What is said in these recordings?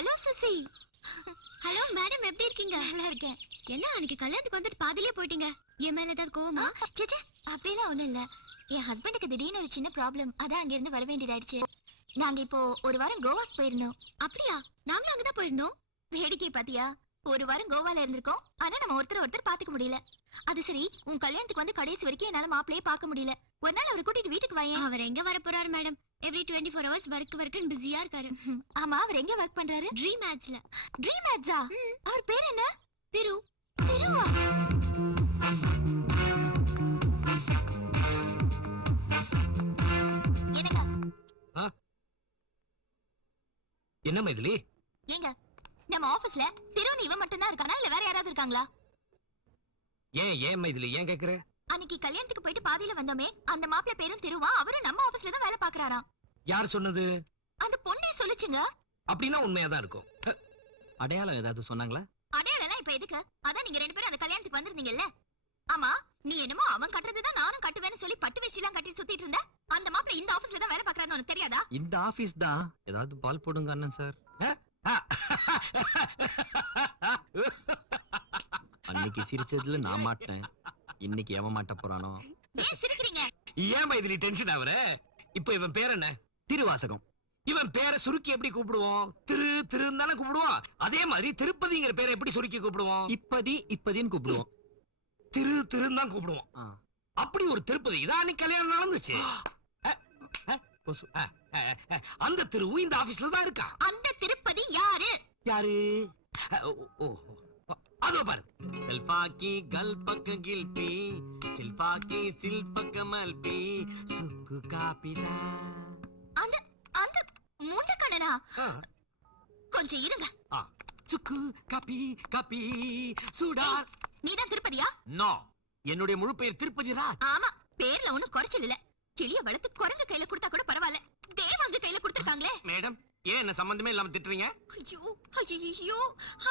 Hello Susi. Hello madam, எப்படி இருக்கீங்க? நல்லா இருக்கேன். என்ன அன்னைக்கு கல்யாணத்துக்கு வந்துட்டு பாதியிலே போயிட்டீங்க? என் மேல ஏதாவது கோவமா? சேச்சே, அப்படிலாம் ஒண்ணும் இல்ல. என் ஹஸ்பண்டுக்கு திடீர்னு ஒரு சின்ன ப்ராப்ளம், அதான் அங்க இருந்து வர வேண்டியதாயிடுச்சு. நாங்க இப்போ ஒரு வாரம் கோவாக்கு போயிருந்தோம். அப்படியா? நாங்களும் அங்கதான் போயிருந்தோம். வேடிக்கை பாத்தியா? ஒரு வாரம் கோவால இருந்திருக்கோம். ஆனா நம்ம ஒருத்தர் பாத்துக்க முடியல. அது சரி, உன் கல்யாணத்துக்கு வந்து கடைசி வரைக்கும் என்னால மாப்பிளையே பார்க்க முடியல. ஒரு நாள் அவர் கூட்டிட்டு வீட்டுக்கு வாயேன். அவர் எங்க வர போறாரு மேடம்? எவ்ரி 24 hours ஒர்க்னு பிஸியா இருக்காரு. ஆமா, அவர் எங்க ஒர்க் பண்றாரு? ட்ரீம் மேட்ச்ல. ட்ரீம் மேட்ச்சா? அவர் பேர் என்ன? திரு. திருவா? என்னங்க? என்ன மைதிலி? ஏங்க, நம்ம ஆபீஸ்ல திருவன் இவன் மட்டும் தான் இருக்கானா, இல்ல வேற யாராவது இருக்காங்களா? ஏன் மைதிலி ஏன் கேக்குற? அன்னைக்கு கல்யாணத்துக்கு போயிட்டு பாதியில வந்தோமே, அந்த மாப்பிள்ளை பேரும் திருவா. அவரும் நம்ம ஆபீஸ்ல தான் வேலை பாக்குறாராம். யார் சொன்னது? அந்த பொண்ணே சொல்லுச்சுங்க. அப்படின்னா உண்மையாதான் இருக்கும். அடையாளம் ஏதாவது சொன்னாங்களா? அடையாளம் இப்ப எதுக்கு? அதான் நீங்க ரெண்டு பேரும் அந்த கல்யாணத்துக்கு வந்திருந்தீங்கல்ல. ஆமா, நீ என்னமோ அவன் கட்டுறதுதான் நானும் கட்டுவேன்னு சொல்லி பட்டு வேஷ்டி எல்லாம் கட்டி சுத்திட்டு இருந்த. அந்த மாப்பிள்ளை இந்த ஆபீஸ்ல தான் வேலை பாக்குறான்னு உனக்கு தெரியாதா? இந்த ஆபீஸ் தான். ஏதாவது பால் போடுங்க அண்ணன் சார். அன்னைக்கு சிரிச்சதுல நான் மாட்டேன், இன்னைக்கு எவன் மாட்ட போறானோ. ஏன் சிரிக்கிறீங்க? ஏன் மைதிலி டென்ஷன் ஆவற? இப்ப இவன் பேர் என்ன? திருவாசகம். இவன் பேரை சுருக்கி எப்படி கூப்பிடுவோம்? திருன்னு தானே கூப்பிடுவோம். அதே மாதிரி திருப்பதிங்கிற பேரை எப்படி சுருக்கி கூப்பிடுவோம்? இப்பதின்னு கூப்பிடுவோம். திருன்னு தான் கூப்பிடுவோம். அப்படி ஒரு திருப்பதி இதான் அன்னைக்கு கல்யாணம் நடந்துச்சு. அந்த திருவும் இந்த ஆபீஸ்ல தான் இருக்கா. அந்த திருப்பதி யாரு? யாரு? அதோ பாரு. செல்பாக்கி கல்பக் கில்பி, சில்பாக்கி சில்பக் மல்பி, சுக்கு காபிலா. அந்த அந்த முண்டக்கண்ணனா? கொஞ்சம் இருங்க. சுக்கு காபி சூடா. நீதான் திருப்பதியா? நோ, என்னுடைய முழு பெயர் திருப்பதி ராஜ். ஆமா, பேர்ல ஒண்ணும் குறைச்சல் இல்ல. கிளிய வளர்த்து குரங்கு கையில கொடுத்தா கூட பரவாயில்ல, தேவாங்க கையில கொடுத்திருக்காங்களே. மேடம், ஏன் என்ன சம்பந்தமே இல்லாம திட்டுறீங்க? ஐயோ,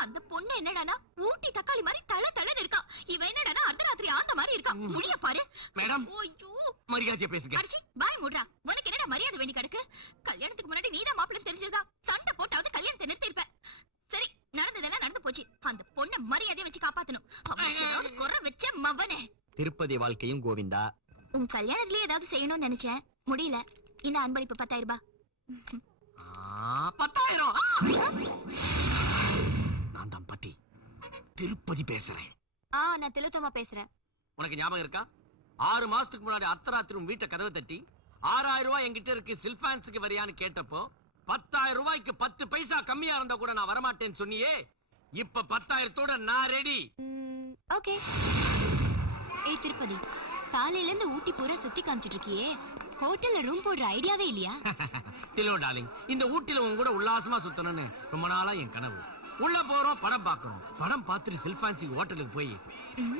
அந்த பொண்ணு என்னடானா ஊட்டி தக்காளி மாதிரி தளன்னு இருக்கா. இவன் என்னடானா அர்த்தராத்திரி ஆந்த மாதிரி இருக்கா. முடிய பாரு. மேடம், ஐயோ, மரியாதையா பேசுங்க. அடிச்சி வாய் மூடுறா. உனக்கு என்னடா மரியாதை வேண்டி கிடக்கு? கல்யாணத்துக்கு முன்னாடி நீதான் மாப்பிள்ளை தெரிஞ்சதா சண்டை போட்டாவது கல்யாணத்தை நிறுத்தி இருப்ப. சரி, நடந்ததெல்லாம் நடந்து போச்சு. அந்த பொண்ணை மரியாதையை வச்சு காப்பாத்தணும். அவனுக்கு குறை வச்ச மவனே. திருப்பதி வாழ்க்கையும் கோவிந்தா. உன் கல்யாணத்திலே ஏதாவது செய்யணும்னு நினைச்சேன், முடியல. இந்த அன்பளிப்பு 10,000 ரூபாய். 10,000? நான் தான் பத்தி திருப்பதி பேசுறேன். நான் திலுத்தமா பேசுறேன். உனக்கு ஞாபகம் இருக்கா? 6 மாசத்துக்கு முன்னாடி அர்த்தராத்திரி வீட்டை கதவை தட்டி 6,000 ரூபாய் என்கிட்ட இருக்கு, சில்பான்ஸுக்கு வரியான்னு கேட்டப்போ 10,000 ரூபாய்க்கு 10 பைசா கம்மியா இருந்தா கூட நான் வரமாட்டேன்னு சொன்னியே. இப்ப 10,000தோட நான் ரெடி. ஓகே. ஏய் திருப்பதி, காலையில இருந்து ஊட்டி பூரா சுத்தி காமிச்சிட்டு இருக்கியே, ஹோட்டல்ல ரூம் போடுற ஐடியாவே இல்லையா? திலோ டார்லிங், இந்த ஊட்டில உன் கூட உல்லாசமா சுத்தணும்னு ரொம்ப நாளா என் கனவு. உள்ள போறோம், படம் பாக்குறோம். படம் பார்த்துட்டு சில்பான்சி ஹோட்டலுக்கு போய்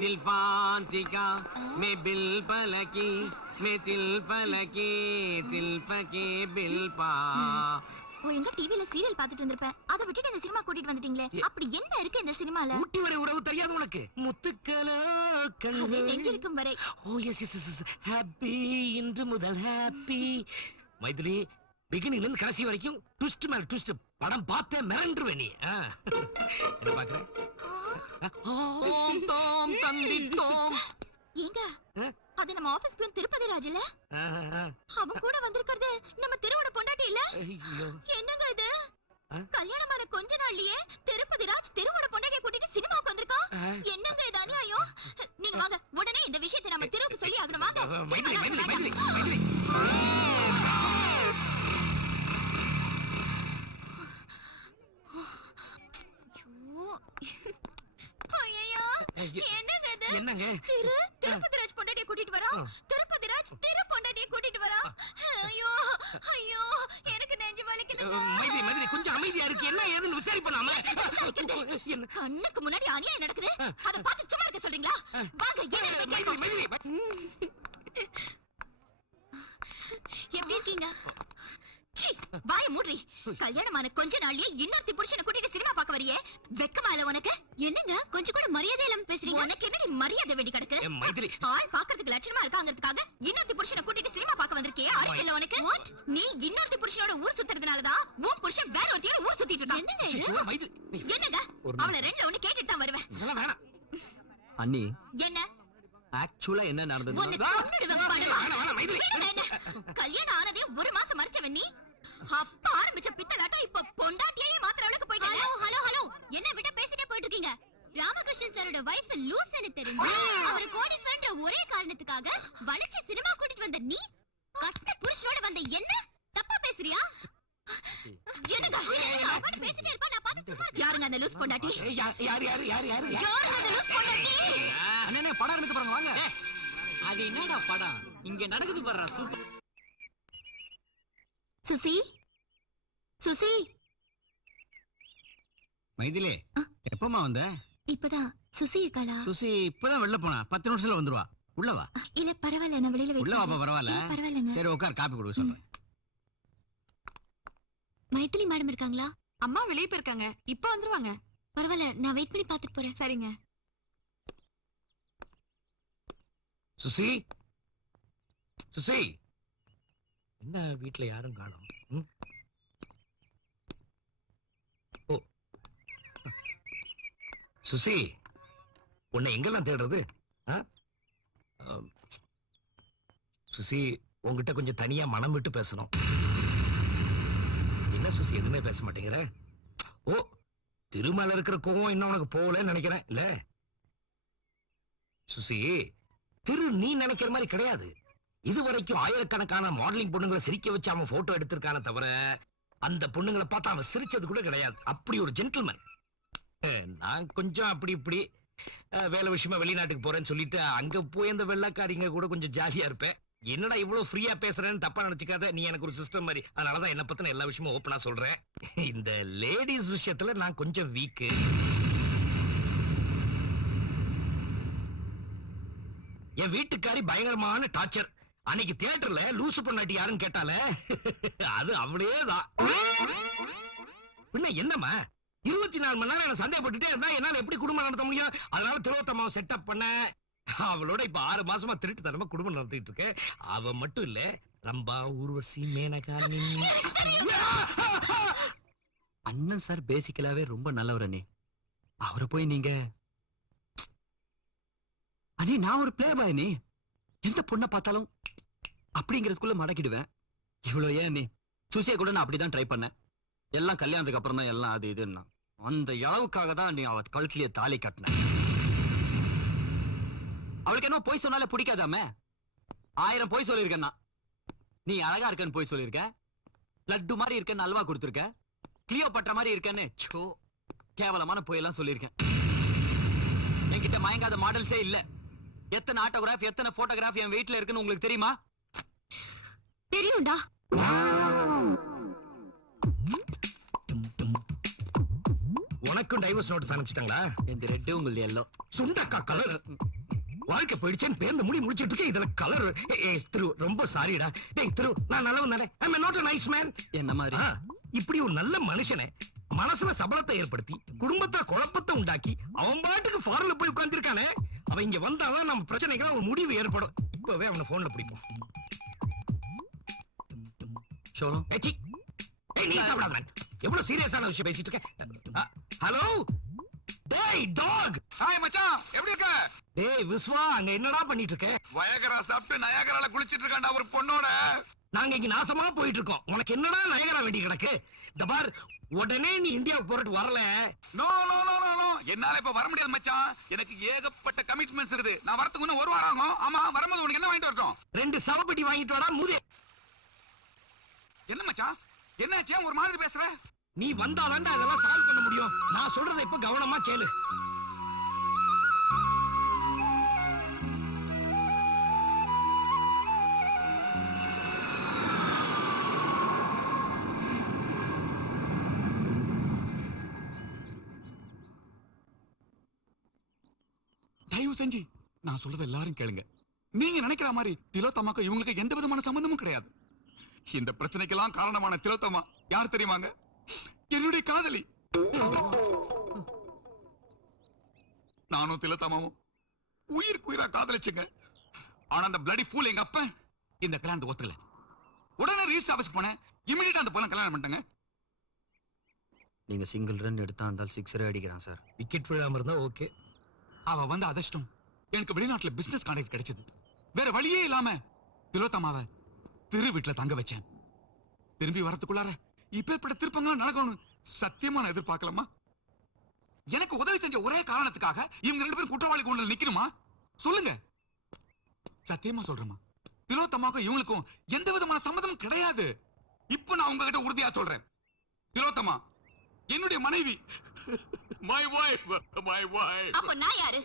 சில்பான்சிகா மே பில் பலகி மே தில் பலகி தில் பகி பில் பா. ஒழுங்கா டிவில சீரியல் பாத்துட்டு இருந்திருப்பேன். அதை விட்டுட்டு இந்த சினிமா கூட்டிட்டு வந்துட்டீங்களே. அப்படி என்ன இருக்கு இந்த சினிமால? ஊட்டி வரை உறவு தெரியாது உனக்கு? முத்துக்களோ கண்ணே நெஞ்சிருக்கும் வரை. ஓ எஸ் எஸ் எஸ், ஹாப்பி இன்று முதல் ஹாப்பி. மைதிலி, பிகினிங்ல இருந்து கடைசி வரைக்கும் ட்விஸ்ட் மேல ட்விஸ்ட். படம் பார்த்தே மிரண்டுருவே நீ. என்ன பாக்குற? ஓம் தோம் தந்தித்தோம். ஏங்க, அது நம்ம ஆபீஸ் பிளேன் திருப்பதி ராஜ்ல. அவன் கூட வந்திருக்கிறது நம்ம திருவோட பொண்டாட்டி இல்ல? என்னங்க இது? கல்யாணமான கொஞ்ச நாள்லயே திருப்பதி ராஜ் திருவோட பொண்டாட்டியை கூட்டிட்டு சினிமாவுக்கு வந்திருக்கா. என்னங்க இது அநியாயம்? நீங்க வாங்க, உடனே இந்த விஷயத்தை நம்ம திருவுக்கு சொல்லி ஆகணும். வாங்க. என்னங்க திருப்பதி ராஜ் பொண்டாட்டியை கூட்டிட்டு வரா. திருப்பதி ராஜ் திரு பொண்டாட்டியை கூட்டிட்டு வரா. ஐயோ ஐயோ, எனக்கு நெஞ்சு வலிக்குதுங்க. மைதிலி கொஞ்சம் அமைதியா இருக்கு. என்ன ஏதுன்னு விசாரிப்பலாமா? கண்ணுக்கு முன்னாடி அநியாயம் நடக்குது, அத பார்த்து சும்மா இருக்க சொல்றீங்களா? வாங்க. எப்படி இருக்கீங்க? வாய மூடி. கல்யாணமான கொஞ்ச நாள்லயே இன்னொருத்தி புருஷனை கூட்டிட்டு சினிமா பார்க்க வரியே, வெக்கமா இல்ல உனக்கு? என்னங்க கொஞ்சம் கூட மரியாதை இல்லாம பேசுறீங்க? உனக்கு என்னடி மரியாதை வேண்டி கிடக்கு? மைதிலி, ஆள் பாக்குறதுக்கு லட்சணமா இருக்காங்கிறதுக்காக இன்னொருத்தி புருஷனை கூட்டிட்டு சினிமா பார்க்க வந்திருக்கியே, அறிவு இல்ல உனக்கு? நீ இன்னொருத்தி புருஷனோட ஊர் சுத்துறதுனாலதான் உன் புருஷன் வேற ஒருத்தியோட ஊர் சுத்திட்டு இருக்கான். என்னங்க மைதிலி, என்னங்க? அவளை ரெண்டுல ஒண்ணு கேட்டுட்டு தான் வருவேன். வேணாம் அண்ணி. என்ன ஆக்சுவலா என்ன நடந்தது? கல்யாணம் ஆனதே ஒரு மாசம் மறைச்சவன் நீ. அப்ப ஆரம்பிச்ச பித்தலாட்டம் இப்ப பொண்டாட்டியே மாத்திரவளுக்கு போயிட்டு. ஹலோ ஹலோ, என்ன விட பேசிட்டே போயிட்டு இருக்கீங்க? ராமகிருஷ்ணன் சாரோட வைஃப் லூஸ் எனக்கு தெரிஞ்சு அவர் கோடீஸ்வரன்ற ஒரே காரணத்துக்காக வளைச்சு சினிமா கூட்டிட்டு வந்த நீ கட்ட புருஷனோட வந்த என்ன தப்பா பேசுறியா? என்னங்க அவன் பேசிட்டே இருப்பா, நான் பார்த்து சும்மா இருக்கேன். யாருங்க அந்த லூஸ் பொண்டாட்டி? யாருங்க அந்த லூஸ் பொண்டாட்டி? அண்ணே படம் ஆரம்பிக்க போறாங்க, வாங்க. அது என்னடா படம் இங்க நடக்குது பாருடா, சூப்பர். சுசி சுசி, மைதிலே, எப்பமா வந்த? இப்பதான். சுசி இருக்காளா? சுசி இப்பதான் வெளில போனா, 10 நிமிஷத்துல வந்துருவா. உள்ள வா. இல்ல பரவாயில்ல, நான் வெளியில உள்ள வாப்பா, பரவாயில்ல. பரவாயில்லங்க. சரி உட்கார், காப்பி கொடுக்க சொல்றேன். மைத்திலி மேடம் இருக்காங்களா? அம்மா வெளியே போயிருக்காங்க, இப்ப வந்துருவாங்க. பரவாயில்ல, நான் வெயிட் பண்ணி பாத்துட்டு போறேன். சரிங்க. சுசி, சுசி, என்ன வீட்டுல யாரும் காணோம்? ஓ சுசி, உன்னை எங்கெல்லாம் தேடுறது? சுசி, உன்கிட்ட கொஞ்சம் தனியா மனம் விட்டு பேசணும். என்ன சுசி, எதுவுமே பேச மாட்டேங்கிற? ஓ, திருமலை இருக்கிற கோவம் இன்னும் உனக்கு போகலன்னு நினைக்கிறேன் இல்ல சுசி? நீ நினைக்கிற மாதிரி கிடையாது. இதுவரைக்கும் ஆயிரக்கணக்கான மாடலிங் பொண்ணுங்களை சிரிக்க வச்சு அவன் போட்டோ எடுத்திருக்கான தவிர அந்த பொண்ணுங்களை பார்த்து அவன் சிரிச்சது கூட கிடையாது. அப்படி ஒரு ஜென்டில்மேன். நான் கொஞ்சம் அப்படி இப்படி வேலை விஷயமா வெளிநாட்டுக்கு போறேன்னு சொல்லிட்டு அங்க போய் அந்த வெள்ளைக்காரிங்க கூட கொஞ்சம் ஜாலியா இருப்பேன். என்னடா இவ்வளவு ஃப்ரீயா பேசுறேன்னு தப்பா நினைச்சுக்காத, நீ எனக்கு ஒரு சிஸ்டம் மாதிரி. அதனாலதான் என்ன பத்தின எல்லா விஷயமும் ஓப்பனா சொல்றேன். இந்த லேடிஸ் விஷயத்துல நான் கொஞ்சம் வீக்கு. என் வீட்டுக்காரி பயங்கரமான டார்ச்சர். அன்னைக்கு தியேட்டர்ல லூசு பொண்டாட்டி யாருன்னு கேட்டால அது அவளேதான். பின்ன என்னம்மா 24 மணி நேரம் என்ன சந்தேகப்பட்டுட்டே இருந்தா என்னால எப்படி குடும்பம் நடத்த முடியும்? அதனால திலோத்தமாவை செட்டப் பண்ண அவளோட இப்ப 6 மாசமா திருட்டு தரமா குடும்பம் நடத்திட்டு இருக்க. அவ மட்டும் இல்ல, ரம்பா, ஊர்வசி, மேனகா. அண்ணன் சார் பேசிக்கலாவே ரொம்ப நல்லவர் அண்ணே. அவரை போய் நீங்க அண்ணே, நான் ஒரு பிளே பாய் அண்ணே. எந்த பொண்ணை பார்த்தாலும் அப்படிங்கிறதுக்குள்ள மடக்கிடுவேன். இவ்வளவு ஏன் அண்ணே, சுசியை கூட நான் அப்படிதான் ட்ரை பண்ணேன். எல்லாம் கல்யாணத்துக்கு அப்புறம் தான் எல்லாம் அது இதுன்னா. அந்த அளவுக்காக தான் நீ அவ கழுத்துலயே தாலி கட்டின. அவளுக்கு என்ன போய் சொன்னாலே பிடிக்காதாமே. 1000 போய் சொல்லியிருக்கேன்னா, நீ அழகா இருக்கன்னு போய் சொல்லியிருக்க, லட்டு மாதிரி இருக்கன்னு அல்வா கொடுத்துருக்க, கிளியோ பற்ற மாதிரி இருக்கன்னு சோ கேவலமான போயெல்லாம் சொல்லியிருக்கேன். என்கிட்ட மயங்காத மாடல்ஸே இல்ல. எத்தனை ஆட்டோகிராஃப், எத்தனை போட்டோகிராஃப் என் வீட்டுல இருக்குன்னு உங்களுக்கு தெரியுமா? தெரியும்டா. உனக்கும் டைவர்ஸ் நோட்டீஸ் அனுப்பிச்சிட்டாங்களா? இந்த ரெட்டு உங்களுக்கு எல்லோ. சுண்டக்கா கலர் வாழ்க்கை போயிடுச்சேன்னு பேர்ந்து முடி முடிச்சிட்டு இருக்கேன். இதுல கலர். திரு, ரொம்ப சாரிடா. டேய் திரு, நான் நல்லவன் தானே. I am not a nice man. என்ன மாதிரி இப்படி ஒரு நல்ல மனுஷனை மனசுல சபலத்தை ஏற்படுத்தி குடும்பத்துல குழப்பத்தை உண்டாக்கி அவன் பாட்டுக்கு ஃபாரின்ல போய் உட்கார்ந்திருக்கானே, அவன் இங்க வந்தாதான் நம்ம பிரச்சனைக்கு ஒரு முடிவு ஏற்படும். இப்பவே அவனை போன்ல பிடிப்போம். சோளம் ஏச்சி, நீ சாப்பிடாத. எவ்வளவு சீரியஸான விஷயம் பேசிட்டு இருக்க. ஹலோ டேய் டாக். ஹாய் மச்சான், எப்படி இருக்க? டேய் விஸ்வா, அங்க என்னடா பண்ணிட்டு இருக்க? வயகரா சாப்பிட்டு நயாகரால குளிச்சிட்டு இருக்கான்டா ஒரு பொண்ணோட. நாங்க இங்க நாசமா போயிட்டு இருக்கோம். உனக்கு என்னடா நயகரா வேண்டி கிடக்கு? இந்த பார், உடனே நீ இந்தியாவுக்கு போறட்டு வரல. No no no no no, என்னால இப்ப வர முடியாது மச்சான். எனக்கு ஏகப்பட்ட கமிட்மெண்ட்ஸ் இருக்குது. நான் வரதுக்கு இன்னும் 1 வாரம் ஆகும். ஆமா, வரும்போது உனக்கு என்ன வாங்கிட்டு வரட்டும்? 2 சவப்பெட்டி வாங்கிட்டு வாடா மூதே. என்ன மச்சான், என்னாச்சு? ஒரு மாதிரி பேசுற? நீ வந்தாதான்டா இதெல்லாம் சால்வ் பண்ண முடியும். நான் சொல்றதை இப்ப கவனமா கேளு. தயவு செஞ்சு நான் சொல்றத எல்லாரும் கேளுங்க. நீங்க நினைக்கிற மாதிரி திலோத்தமாக்கு இவங்களுக்கு எந்த விதமான சம்பந்தமும் கிடையாது. இந்த பிரச்சனைக்கெல்லாம் காரணமான திலோத்தமா யார் தெரியுமாங்க? என்னுடைய காதலி. நானும் திலோத்தமாவும் உயிருக்கு உயிரா காதலிச்சுங்க. ஆனா அந்த பிளடி ஃபூல் எங்க அப்பா இந்த கல்யாணத்தை ஒத்துக்கல. உடனே ரிஜிஸ்டர் ஆபீஸ் போனேன். இமிடியேட்டா அந்த பொண்ணை கல்யாணம் பண்ணிட்டேங்க. நீங்க சிங்கிள் ரன் எடுத்தா இருந்தால் சிக்ஸரே அடிக்கிறான் சார். விக்கெட் விழாம இருந்தா ஓகே. அவ வந்து அதிர்ஷ்டம் எனக்கு வெளிநாட்டுல பிசினஸ் கான்ட்ராக்ட் கிடைச்சது. வேற வழியே இல்லாம திலோத்தமாவை திரு வீட்டுல தங்க வச்சேன். திரும்பி வரதுக்குள்ளார இப்பேற்பட்ட திருப்பங்களும் நடக்கணும் சத்தியமா நான் எதிர்பார்க்கலாமா? எனக்கு உதவி செஞ்ச ஒரே காரணத்துக்காக இவங்க 2 பேரும் குற்றவாளி கூண்டில் நிக்கணுமா? சொல்லுங்க. சத்தியமா சொல்றேமா, திலோத்தமாக்கும் இவங்களுக்கும் எந்த விதமான சம்மதமும் கிடையாது. இப்ப நான் உங்ககிட்ட உறுதியா சொல்றேன், திலோத்தமா என்னுடைய மனைவி. My wife, my wife. அப்ப நான் யாரு?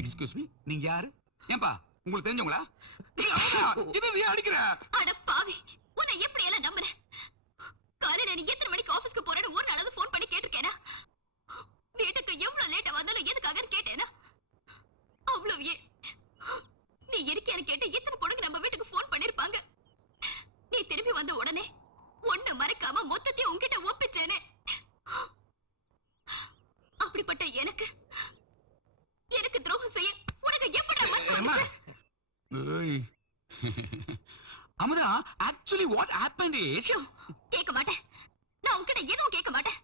எக்ஸ்கியூஸ் மீ, நீங்க யாரு? ஏன்பா உங்களுக்கு தெரிஞ்சவங்களா? இது அடிக்கிற அட பாவி, உன்னை எப்படி எல்லாம் நம்புறேன்? காலையில நீ எத்தனை மணிக்கு ஆபீஸ்க்கு போறேன்னு ஒரு நாளாவது போன் பண்ணி கேட்டிருக்கேனா? வீட்டுக்கு எவ்வளவு லேட்டா வந்தாலும் எதுக்காக கேட்டேனா? அவ்வளவு ஏன் நீ இருக்கேன்னு கேட்டு எத்தனை பொண்ணுங்க நம்ம வீட்டுக்கு போன் பண்ணிருப்பாங்க. நீ திரும்பி வந்த உடனே ஒண்ணு மறைக்காம மொத்தத்தையும் உன்கிட்ட ஒப்பிச்சேனே. அப்படிப்பட்ட எனக்கு துரோகம் செய்ய உனக்கு எப்படி மனசு வந்துச்சு? Amudha, actually what happened is கேட்க மாட்டேன். நான் உன்கிட்ட எதுவும் கேட்க மாட்டேன்.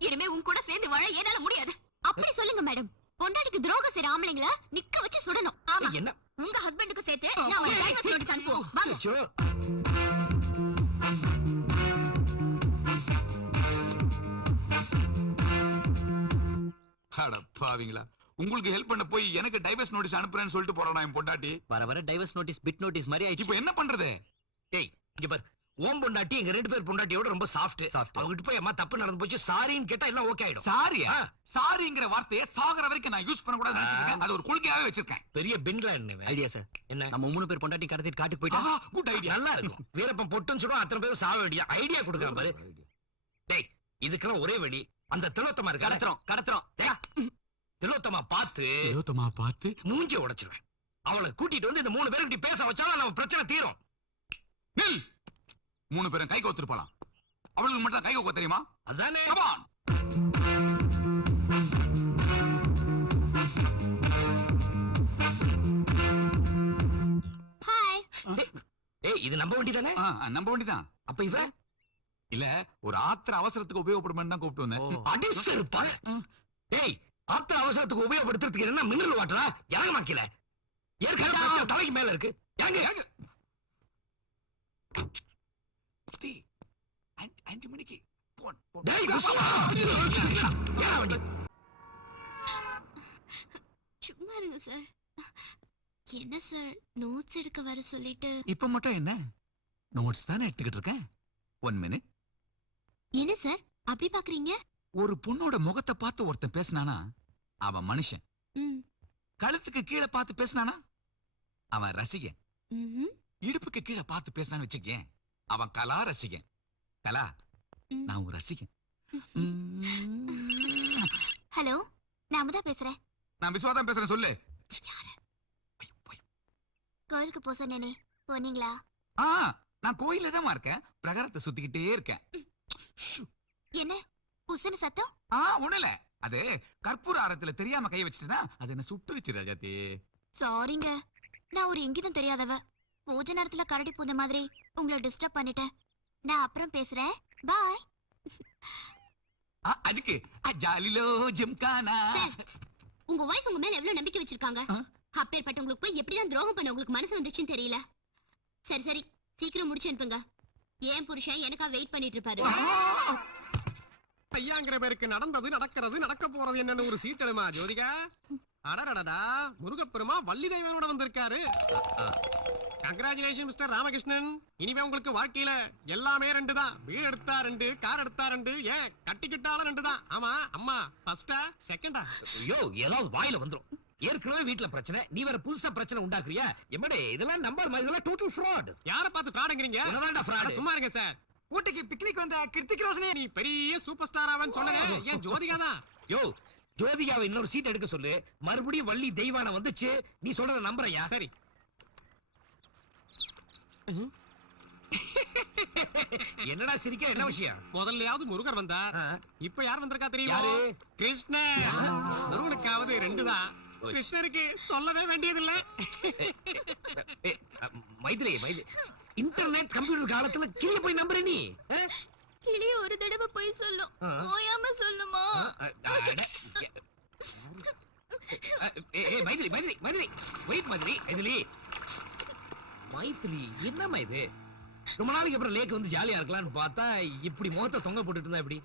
இனிமே உன் கூட சேர்ந்து வாழ என்னால முடியாது. அப்படி சொல்லுங்க மேடம். பொண்டாட்டிக்கு துரோகம் செய்யற ஆம்பளைங்கள நிக்க வச்சு சுடணும். ஆமா, என்ன உங்க ஹஸ்பண்டுக்கு சேர்த்து நான் ஒரு டைவர்ஸ் நோட்டீஸ் அனுப்புவோம். வாங்க. ஐயோ. அட பாவிங்களா, உங்களுக்கு ஹெல்ப் பண்ண போய் எனக்கு டைவர்ஸ் நோட்டீஸ் அனுப்புறேன்னு சொல்லிட்டு போறானா என் பொண்டாட்டி. வர வர டைவர்ஸ் நோட்டீஸ் பிட் நோட்டீஸ் மாதிரி ஆயிடுச்சு. இப்போ என்ன பண்றது? டேய் இங்க பாரு, ஓம் பொண்டாட்டி எங்க 2 பேர் பொண்டாட்டியோட ரொம்ப சாஃப்ட். அவங்கிட்ட போய் அம்மா தப்பு நடந்து போச்சு சாரின்னு கேட்டா எல்லாம் ஓகே ஆயிடும். சாரியா? சாரிங்கிற வார்த்தையை சாகர வரைக்கும் நான் யூஸ் பண்ண கூடாதுன்னு நினைச்சிருக்கேன். அது ஒரு கொள்கையாவே வச்சிருக்கேன். பெரிய பின்ல என்ன ஐடியா சார். என்ன நம்ம 3 பேர் பொண்டாட்டி கடத்திட்டு காட்டுக்கு போயிட்டா குட் ஐடியா. நல்லா இருக்கும். வீரப்பன் பொட்டுன்னு சொல்லுவோம், அத்தனை பேரும் சாவ வேண்டிய ஐடியா கொடுக்குற பாரு. டேய் இதுக்கெல்லாம் ஒரே வழி, அந்த திலோத்தமா இருக்க கடத்துறோம். திலோத்தமா பார்த்து திலோத்தமா பார்த்து மூஞ்சி உடைச்சிருவேன். அவளை கூட்டிட்டு வந்து இந்த 3 பேரும் இப்படி பேச வச்சாலும் நம்ம பிரச்சனை தீரும். நில். 3 பேரும் கை கோத்துட்டு போலாம். அவளுக்கு மட்டும் கை கோக்க தெரியுமா? அதானே. Come on. ஹாய். ஏய் இது நம்ப வேண்டியதானே? நம்ப வேண்டிதான். அப்ப இவன் இல்ல, ஒரு ஆத்திர அவசரத்துக்கு உபயோகப்படுமே தான் கூப்பிட்டு வந்தேன். அடிச்சு இருப்பான். டேய் ஆத்திர அவசரத்துக்கு உபயோகப்படுத்துறதுக்கு என்ன மினரல் வாட்டரா? இறங்க மாக்கல. ஏற்கனவே தலைக்கு மேல இருக்கு. ஏங்க 5 மணிக்கு போன். டேய் விசுவா. ஏன் வண்டி? சும்மா இருங்க சார். என்ன சார் நோட்ஸ் எடுக்க வர சொல்லிட்டு? இப்ப மட்டும் என்ன நோட்ஸ் தானே எடுத்துக்கிட்டு இருக்கேன். 1 மினிட். என்ன சார் அப்படி பாக்குறீங்க? ஒரு பொண்ணோட முகத்தை பார்த்து ஒருத்தன் பேசினானா அவன் மனுஷன். ம். கழுத்துக்கு கீழே பார்த்து பேசினானா அவன் ரசிகன். ம்ஹும். இடுப்புக்கு கீழே பார்த்து பேசினான்னு வச்சுக்கேன் அவன் கலா ரசிகன். கலா, ம். நான் ஒரு ரசிகன். ஹலோ, நான் அமுதா பேசுறேன். நான் விஸ்வாதான் பேசுறேன். சொல்லு. கோயிலுக்கு போ சொன்னேனே, போனீங்களா? நான் கோயில தான் இருக்கேன். பிரகாரத்தை சுத்திக்கிட்டே இருக்கேன். என்ன உசுன்னு சத்தம்? ஒண்ணு இல்ல, அது கற்பூர ஆரத்துல தெரியாம கை வச்சிட்டேன்னா அது என்ன சுட்டுருச்சு ராஜாத்தி. சாரிங்க, நான் ஒரு இங்கிதம் தெரியாதவ. பூஜை நேரத்துல கரடி பூந்த மாதிரி உங்களை டிஸ்டர்ப் பண்ணிட்டேன். நான் அப்புறம் பேசுறேன். பாய். அதுக்கு ஜாலிலோ ஜிம்கானா. உங்க வைஃப் உங்க மேல எவ்வளவு நம்பிக்கை வச்சிருக்காங்க. அப்பேற்பட்ட உங்களுக்கு போய் எப்படிதான் துரோகம் பண்ண உங்களுக்கு மனசு வந்துச்சுன்னு தெரியல. சரி சரி, சீக்கிரம் முடிச்சு அனுப்புங்க. ஏன் புருஷன் எனக்கா வெயிட் பண்ணிட்டு இருப்பாரு. ஐயாங்கிற பேருக்கு நடந்தது நடக்கிறது நடக்க போறது என்னன்னு ஒரு சீட்டெழுமா ஜோதிகா. அடடடா, முருகப்பெருமா வள்ளி தெய்வனோட வந்திருக்காரு. Congratulation mister Ramakrishnan. இனிமே உங்களுக்கு வாழ்க்கையில எல்லாமே 2 தான். வீடு எடுத்தா 2, கார் எடுத்தா 2, ஏன் கட்டிக்கிட்டாலும் 2 தான். ஆமா, அம்மா ஃபர்ஸ்டா செகண்டா? ஐயோ ஏதாவது வாயில வந்துரும். ஏற்கனவே வீட்ல பிரச்சனை நீ வேற புதுசா பிரச்சனை உண்டாக்குறியா எம்மடே இதெல்லாம் நம்பர் மாதிரி இதெல்லாம் டோட்டல் ஃப்ராட் யார பார்த்து ஃப்ராடுங்கறீங்க உனதான்டா அட, ஃப்ராட் சும்மா இருங்க சார். ஊட்டிக்கு பிக்னிக் வந்த கிருத்திக் ரோஷனே நீ பெரிய சூப்பர் ஸ்டார் ஆவன்னு சொன்னதே ஏன் ஜோதிகா தான். யோ ஜோதிகாவை இன்னொரு சீட் எடுக்க சொல்லு மறுபடியும் வள்ளி தெய்வான வந்துச்சு நீ சொல்றத நம்புறையா சரி. என்னடா சிரிக்க என்ன விஷயம் முதல்லயாவது முருகர் வந்தார். ஆ, இப்ப யார் வந்திருக்கா தெரியுமா? யாரு கிருஷ்ணன். முருகனுக்காவது 2 தான். கிருஷ்ணருக்கு சொல்லவே வேண்டியதில்ல. ஏ, மைதிலி இன்டர்நெட் கம்ப்யூட்டர் காலத்துல கீழே போய் நம்புற நீ ஆ? கிளி ஒரு தடவை போய் சொல்லும், ஆ. ஓயாம சொல்லுமா? அட, மைதிலி வெயிட் மைதிலி என்னம்மா இது ரொம்ப நாளைக்கு அப்புறம் லேக் வந்து ஜாலியா இருக்கலாம்னு பார்த்தா இப்படி முகத்தை தொங்க போட்டுட்டு இருந்தா இப்படி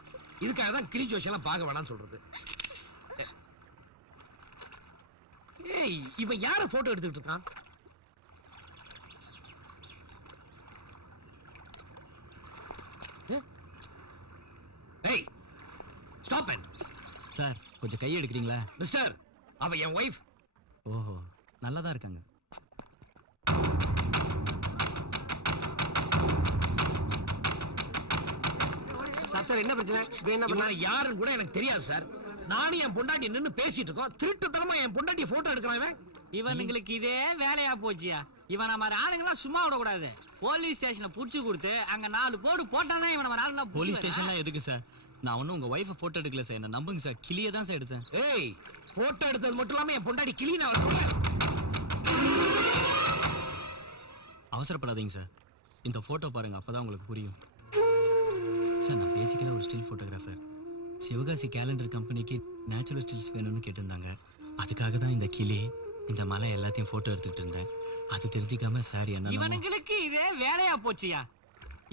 இதுக்காக தான் கிளி ஜோஷியெல்லாம் பார்க்க வேணாம்னு சொல்றது ஏய் இவன் யார போட்டோ எடுத்துட்டு இருக்கான் ஏய் ஸ்டாப் இட் சார் கொஞ்சம் கை எடுக்கிறீங்களா? மிஸ்டர் அவ என் வைஃப் ஓஹோ நல்லாதான் இருக்காங்க. சார் என்ன பிரச்சனை? என்ன இவன் யாருன்னு கூட எனக்கு தெரியாது சார் நானும் என் பொண்டாட்டி நின்னு பேசிட்டு இருக்கோம் திருட்டுத்தனமா என் பொண்டாட்டி போட்டோ எடுக்கிறான் இவன் இவனுங்களுக்கு இதே வேலையா போச்சியா. இவன் நம்ம ஆளுங்கெல்லாம் சும்மா விடக்கூடாது. போலீஸ் ஸ்டேஷன்ல புடிச்சு கொடுத்து அங்க 4 போடு போட்டானா இவன் நம்ம ஆளுங்க போலீஸ் ஸ்டேஷன்லாம் எதுக்கு சார்? நான் ஒன்னும் உங்க ஒய்ஃபை போட்டோ எடுக்கல சார். என்ன நம்புங்க சார், கிளியே தான் சார் எடுத்தேன். ஏய் போட்டோ எடுத்தது மட்டும் இல்லாம என் பொண்டாட்டி கிளீன் அவர் சொல்ல அவசரப்படாதீங்க சார். இந்த போட்டோ பாருங்க அப்பதான் உங்களுக்கு புரியும். சார் நான் பேசிக்கலா ஒரு ஸ்டில் போட்டோகிராஃபர். சிவகாசி கேலண்டர் கம்பெனிக்கு நேச்சுரல் ஸ்டில்ஸ் வேணும்னு கேட்டிருந்தாங்க. அதுக்காக தான் இந்த கிளி இந்த மலை எல்லாத்தையும் போட்டோ எடுத்துக்கிட்டு இருந்தேன். அது தெரிஞ்சுக்காம சார் என்ன இவனுங்களுக்கு இதே வேலையா போச்சியா.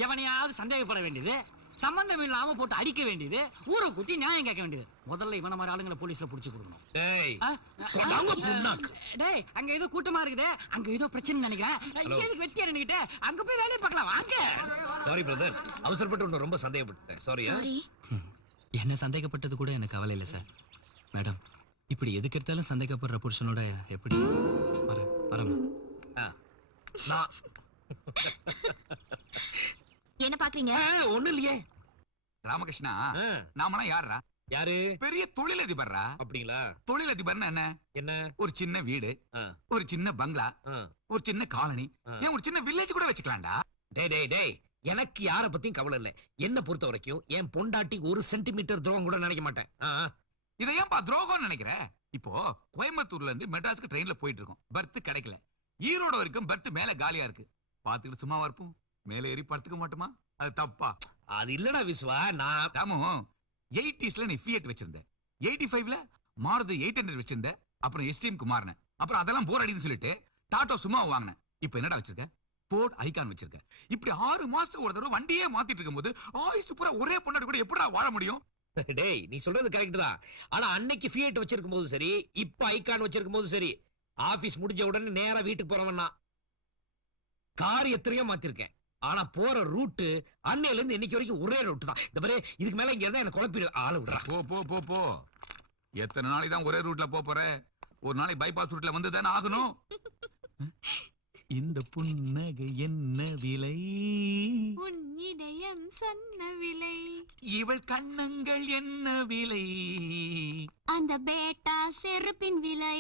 எவனையாவது சந்தேகப்பட வேண்டியது, சம்பந்தம் இல்லாம போட்டு அடிக்க வேண்டியது, ஊரை குத்தி நியாயம் கேட்க வேண்டியது. முதல்ல இவன மாதிரி ஆளுங்களை போலீஸ்ல புடிச்சு கொடுக்கணும். டேய் ஆ? கொடாங்க புண்ணாக்கு. டேய் அங்க ஏதோ கூட்டமா இருக்குது, அங்க ஏதோ பிரச்சனை நினைக்கிறேன். Hello. எதுக்கு வெட்டியா நின்னுகிட்டு அங்க போய் வேலையை பார்க்கலாம் வாங்க. சாரி பிரதர் அவசரப்பட்டு உன்னை ரொம்ப சந்தேகப்பட்டேன் சாரி சாரி. என்ன சந்தேகப்பட்டது கூட எனக்கு கவலை இல்லை சார். மேடம் இப்படி எதுக்கு எடுத்தாலும் சந்தேகப்படுற புருஷனோட எப்படி வரமா? நான் என்ன பாக்குறீங்க? ஒண்ணு இல்லையே ராமகிருஷ்ணா ஆ, நாமனா யாரா? யாரு பெரிய தொழிலதிபர்ரா. அப்படிங்களா தொழிலதிபர்னா என்ன? என்ன ஒரு சின்ன வீடு, ஆ, ஒரு சின்ன பங்களா, ஆ, ஒரு சின்ன காலனி, ஆ. ஏன் ஒரு சின்ன வில்லேஜ் கூட வச்சுக்கலாம்டா. டேய் எனக்கு யார பத்தியும் கவலை இல்ல என்ன பொறுத்த வரைக்கும் என் பொண்டாட்டி 1 சென்டிமீட்டர் துரோகம் கூட நினைக்க மாட்டேன் இதை ஏன்பா துரோகம்னு நினைக்கிற? இப்போ கோயம்புத்தூர்ல இருந்து மெட்ராஸ்க்கு ட்ரெயின்ல போயிட்டு இருக்கோம். பர்த் கிடைக்கல. ஈரோடு வரைக்கும் பர்த் மேல காலியா இருக்கு. பாத்துக்கிட்டு சும்மா இருப்போம். மேல ஏறி படுத்துக்க மாட்டோமா? அது தப்பா? அது இல்லடா விஸ்வா நான் ராமு 80ஸ்ல நீ ஃபியட் வச்சிருந்த, 85ல மாருதி 800 வச்சிருந்த, அப்புறம் எஸ்டிஎம்க்கு மாறின, அப்புறம் அதெல்லாம் போர் அடிக்குதுன்னு சொல்லிட்டு டாட்டோ சும்மா வாங்கின. இப்போ என்னடா வச்சிருக்க? போர்ட் ஐகான் வச்சிருக்க. இப்படி 6 மாசத்துக்கு ஒரு தடவை வண்டியே மாத்திட்டு இருக்கும்போது ஆயுசு பூரா ஒரே பொண்ணாடி கூட எப்படிடா வாழ முடியும்? டேய் நீ சொல்றது கரெக்ட் தான் ஆனா அன்னைக்கு ஃபியட் வச்சிருக்கும் போது சரி இப்ப ஐகான் வச்சிருக்கும் போது சரி ஆபீஸ் முடிஞ்ச உடனே நேரா வீட்டுக்கு போறவன் நான் கார் எத்தனையோ மாத்திருக்கேன் ஆனா போற ரூட் அன்னையில இருந்து இன்னைக்கு வரைக்கும் ஒரே ரூட் தான் இந்த மாதிரி இதுக்கு மேல இங்க இருந்தா எனக்கு குழப்பிடு ஆள விடுறா போ போ போ போ. எத்தனை நாளைக்கு தான் ஒரே ரூட்ல போற? ஒரு நாளைக்கு பைபாஸ் ரூட்ல வந்து தானே ஆகணும். இந்த புன்னகை என்ன விலை? உன் இதயம் சொன்ன விலை, இவள் கண்ணங்கள் என்ன விலை? அந்த பேட்டா செருப்பின் விலை.